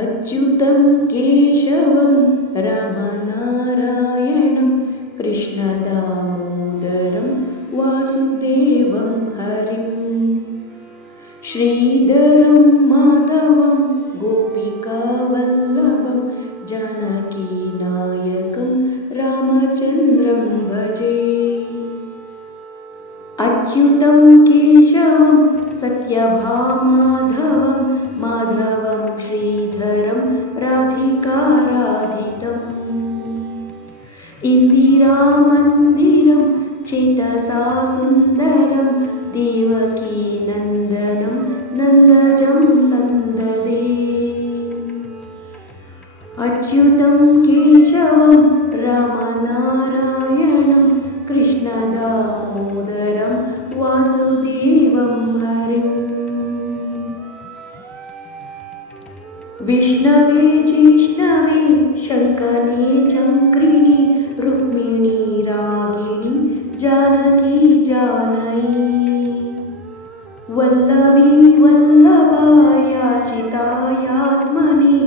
अच्युतं केशवं रामनारायणं कृष्णदामोदरं वासुदेवं हरिं श्रीधरं माधवं गोपिकावल्लभं जानकीनायकं रामचन्द्रं भजे। अच्युतं केशवं सत्यभामाधवं माधवं श्रीधरं राधिकाराधितम् इन्दिरामन्दिरं चेतसा सुन्दरं देवकीनन्दनं नन्दजं सन्ददे। अच्युतं केशवं रामनारायणं कृष्णदामोदरं वासुदेवं हरिं विष्णवे जिष्णवे शङ्करे चक्रिणि रुक्मिणी रागिणि जानकी जानकी वल्लभी वल्लभायाचितायात्मने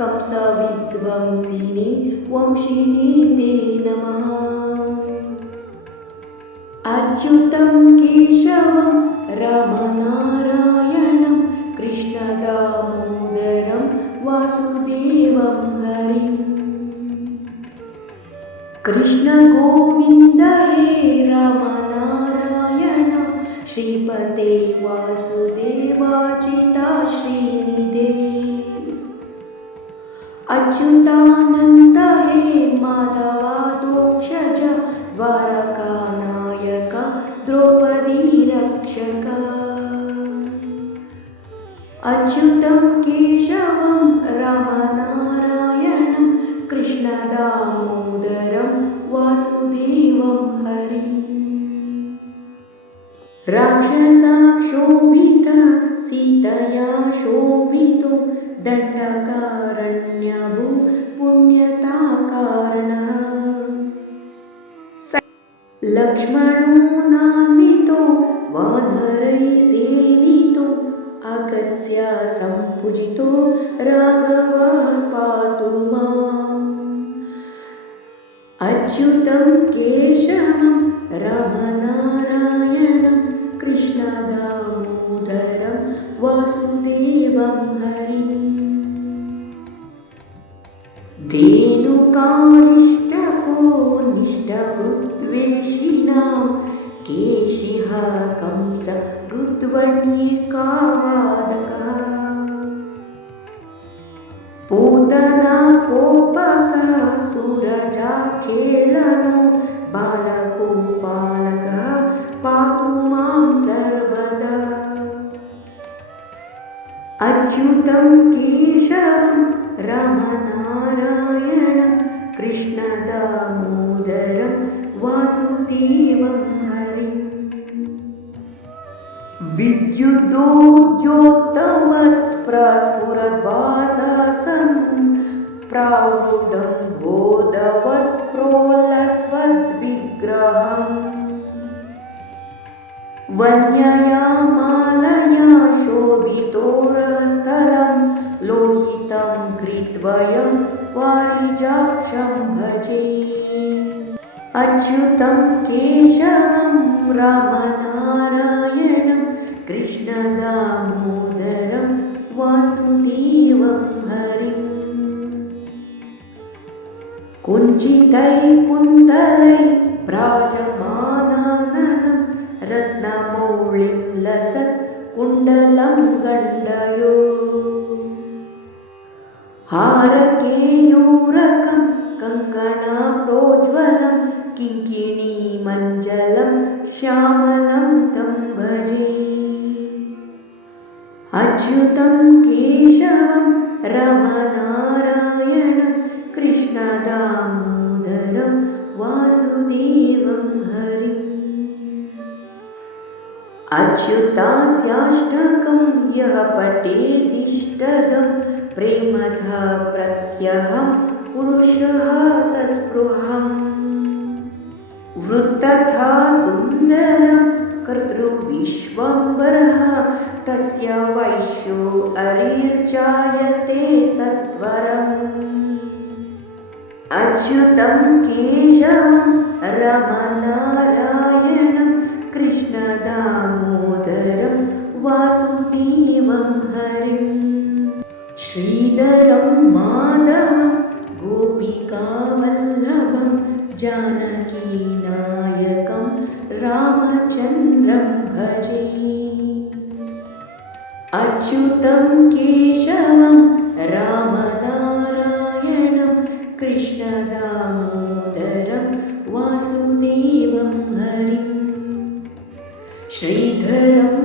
कंसविध्वंसिनी वंशिनी ते नमः। अच्युतं केशवं रामनारायणं कृष्णदामोदरं वासुदेवं हरिं कृष्ण गोविन्द हे रामनारायण श्रीपते वासुदेवाचिता श्रीनिधे अच्युतानन्द हे माधवादोक्षज द्वारकानायक द्रौपदी रक्षक। अच्युतं केशवं रामनारायणं कृष्णदामोदरं वासुदेवं हरिं राक्षसाक्षोभित सीतया शोभितो दण्डकारण्यभू पुण्यताकारणः लक्ष्मणोऽन्वितो वानरैः सेवितो अगस्त्य सम्पूजितो राघवः पातु माम्। अच्युतं केशवं रामनारायणं कृष्णदामोदरं वासुदेवं हरिं धेनुकारिष्टको निष्ठकृद्वेषिणां केशिः कंस कृद्वन्येकावादकः पूतना कोपकः सूरजाखेलनो बालकोपालकः पातु मां सर्वदा। अच्युतं केशवं रामनारायणं कृष्णदामोदरं वासुदेवं हरिं विद्युद्योतवत् प्रस्फुरद्भाससं प्रावृढं बोधवत् प्रोल्लस्वद्विग्रहम् वन्यया मालया शोभितोरस्थलं लोहितं कृद्वयं वारिजाक्षं भजे। अच्युतं केशवं रामनारायणं कृष्णदामोदरं वासुदेवं हरिं कुञ्चितैकुन्तलैः भ्राजमाननं रत्नमौळिं लसत् कुण्डलं गण्डयो हारकेयूरकं कङ्कणप्रोज्ज्वलं किङ्किणीमञ्जलं श्यामलं तं भजे। अच्युतं केशवं रामनारायणं कृष्णदामोदरं वासुदेवं हरिं अच्युतास्याष्टकं यः पठेदिष्टदं प्रेमतः प्रत्यहं पुरुषः सस्पृहम् वृत्तथा सुन्दरं कर्तृविश्वम्भरः तस्य वैश्यो अरिर्जायते सत्वरम् अच्युतं केशवं रमनारायणं कृष्णदामोदरं वासुदेवं हरिम् श्रीधरं माधवं गोपिकावल्लभं जानकीनायकं रामचन्द्रं भजे अच्युतं केशवं रामनारायणं कृष्णदामोदरं वासुदेवं हरिम् श्रीधरं